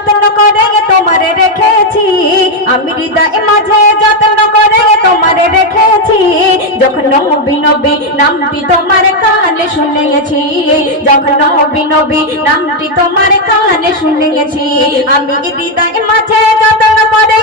যত্ন করে তোমারে রেখেছি। আমি হৃদয় মাঝে যত্ন করে তোমারে রেখেছি। যখন নবী নবী নামটি তোমার কানে শুনেছি যখন নবী নবী নামটি তোমার কানে শুনেছি আমি হৃদয় মাঝে যতন করে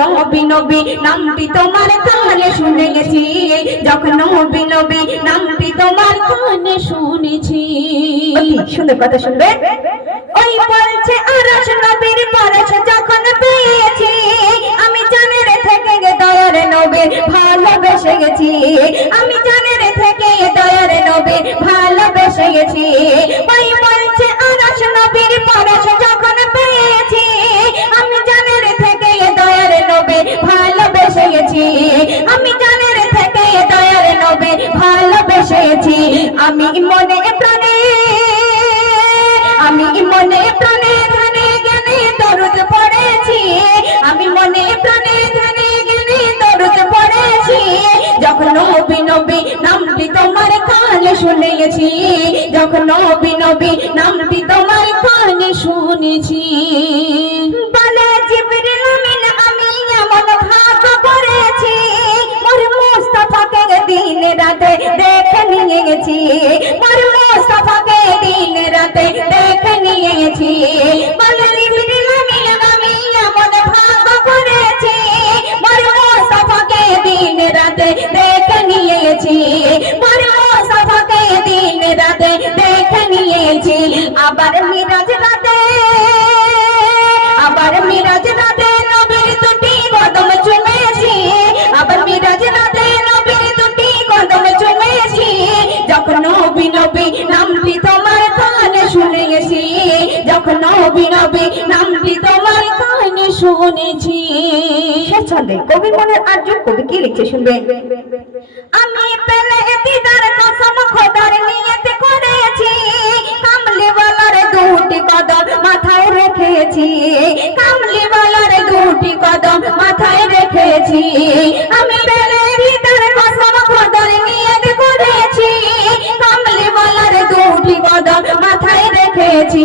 নবী নবী নামটি তোমার কানে শুনে গেছি যখন নবী নবী নামটি তোমার কানে শুনেছি। সুন্দর কথা শুনবে? ওই বলছে আরশ নবীর পরশ যখন পেয়েছি আমি জানের থেকে দয়ার নবী ভালোবেসে গেছি। আমি জানের থেকে দয়ার নবী ভালোবেসে গেছি। ওই বলছে ভালোবেসে গেছি আমি মনে প্রাণে, আমি মনে প্রাণে ধানে জ্ঞানে দরদ পড়েছি। আমি মনে প্রাণে ধানে জ্ঞানে দরদ পড়েছি। যখন নবী নবী নামটি তোমার কানে শুনেছি, যখন নবী নবী নামটি তোমার কানে শুনেছি। বলে জিবরিল আমিন, আমি এমন ভাগ করেছি। মোর মুস্তাফাকে দিন রাতে দেখে নিয়ে গেছি মোর মুস্তাফাকে দিন রাতে দেখে নিয়ে গেছি বলে জিবরিল আমিন আমি এমন ভাগ করেছি মোর দিন রাতে দেখে মোর নিয়েছি। আবার মিরাজ যখন নবী নবী নামটি তোমার কানে শুনেছি। শেষ ছন্দে কবির মনের আর্য কবি কি লিখছে শুনবে? আমি পেলে দিদার কসম খোদার নিয়ত করেছি। কামলি বলার দুটি কদম মাথায় রেখেছি। কামলি বলার দুটি কদম মাথায় রেখেছি। আমি পেলে দিদার কসম খোদার নিয়ত করেছি। কামলি বলার দুটি কদম মাথায় রেখেছি।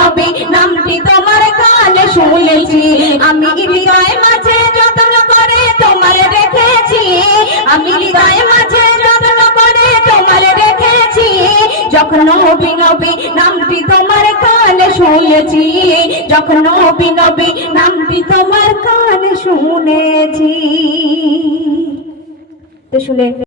যখন নবী নবী নামটি তোমার কানে শুনেছি, যখন নবী নবী নামটি তোমার কানে শুনেছি। তো শুনে